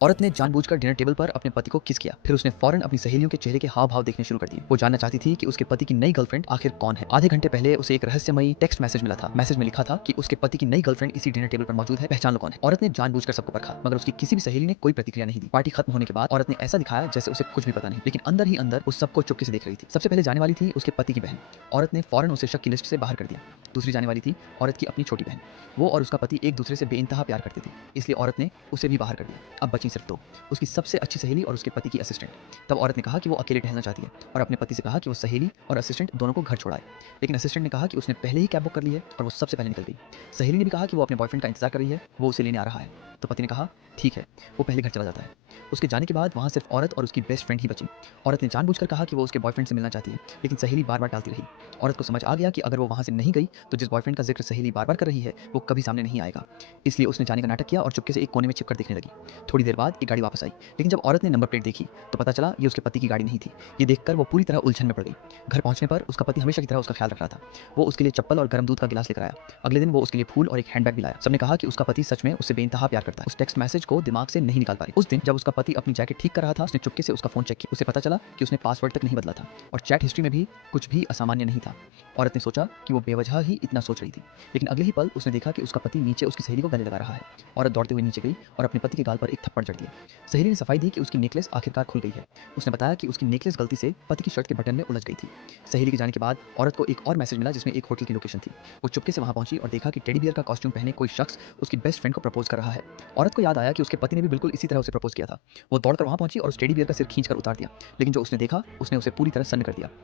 औरत ने जानबूझकर डिनर टेबल पर अपने पति को किस किया। फिर उसने फौरन अपनी सहेलियों के चेहरे के हाव भाव देखने शुरू कर दिए। वो जानना चाहती थी कि उसके पति की नई गर्लफ्रेंड आखिर कौन है। आधे घंटे पहले उसे एक रहस्यमयी टेक्स्ट मैसेज मिला था। मैसेज में लिखा था कि उसके पति की नई गर्लफ्रेंड इसी डिनर टेबल पर मौजूद है, पहचान लो कौन है। औरत ने जानबूझकर सबको परखा, मगर उसकी किसी भी सहेली ने कोई प्रतिक्रिया नहीं दी। पार्टी खत्म होने के बाद औरत ने ऐसा दिखाया जैसे उसे कुछ भी पता नहीं, लेकिन अंदर ही अंदर उस सबको चुपके से देख रही थी। सबसे पहले जाने वाली थी उसके पति की बहन। औरत ने फौरन उसे शक की लिस्ट से बाहर कर दिया। दूसरी जाने वाली थी औरत की अपनी छोटी बहन। वो और उसका पति एक दूसरे से बेइंतहा प्यार करते थे, इसलिए औरत ने उसे भी बाहर कर दिया। अब बची सिर्फ दो, उसकी सबसे अच्छी सहेली और उसके पति की असिस्टेंट। तब औरत ने कहा कि वो अकेले टहलना चाहती है और अपने पति से कहा कि वो सहेली और असिस्टेंट दोनों को घर छोड़ाए। लेकिन असिस्टेंट ने कहा कि उसने पहले ही कैब बुक कर ली है और वो सबसे पहले निकल गई। सहेली ने भी कहा कि वो अपने बॉयफ्रेंड का इंतजार कर रही है, वो उसे लेने आ रहा है। तो पति ने कहा ठीक है, वो पहले घर चला जाता है। उसके जाने के बाद वहाँ सिर्फ औरत और उसकी बेस्ट फ्रेंड ही बची। औरत ने जानबूझकर कहा कि वो उसके बॉयफ्रेंड से मिलना चाहती है, लेकिन सहेली बार बार टालती रही। औरत को समझ आ गया कि अगर वो वहाँ से नहीं गई तो जिस बॉयफ्रेंड का जिक्र सहेली बार बार कर रही है वो कभी सामने नहीं आएगा। इसलिए उसने जाने का नाटक किया और चुपके से एक कोने में छिपकर देखने लगी। थोड़ी देर बाद एक गाड़ी वापस आई, लेकिन जब औरत ने नंबर प्लेट देखी तो पता चला ये उसके पति की गाड़ी नहीं थी। ये देखकर वो पूरी तरह उलझन में पड़ गई। घर पहुंचने पर उसका पति हमेशा की तरह उसका ख्याल रख रहा था। वो उसके लिए चप्पल और गर्म दूध का गिलास लेकर आया। अगले दिन वो उसके लिए फूल और एक हैंडबैग भी लाया। सबने कहा कि उसका पति सच में उससे बेइंतहा प्यार करता है। उस टेक्स्ट मैसेज को दिमाग से नहीं निकाल पाई। उस दिन जब उसका पति अपनी जैकेट ठीक कर रहा था, उसने चुपके से उसका फोन चेक किया। उसे पता चला कि उसने पासवर्ड तक नहीं बदला था और चैट हिस्ट्री में भी कुछ भी असामान्य नहीं था। औरत ने सोचा कि वो बेवजह ही इतना सोच रही थी, लेकिन अगले ही पल उसने देखा कि उसका पति नीचे उसकी सहेली को गले लगा रहा है। औरत दौड़ते हुए नीचे गई और अपने पति के गाल पर एक थप्पड़ जड़ दिया। सहेली ने सफाई दी कि उसकी नेकलेस आखिरकार खुल गई है। उसने बताया कि उसकी नेकलेस गलती से पति की शर्ट के बटन में उलझ गई थी। सहेली के जाने के बाद औरत को एक और मैसेज मिला जिसमें एक होटल की लोकेशन थी। वो चुपके से वहां पहुंची और देखा कि टेडी बियर का कॉस्ट्यूम पहने कोई शख्स उसकी बेस्ट फ्रेंड को प्रपोज कर रहा है। औरत को याद आया कि उसके पति ने भी बिल्कुल इसी तरह उसे प्रपोज किया था। वो दौड़कर वहां पहुंची और उस टेडी बियर का सिर खींच कर उतार दिया, लेकिन जो उसने देखा उसने उसे पूरी तरह सन्न कर दिया।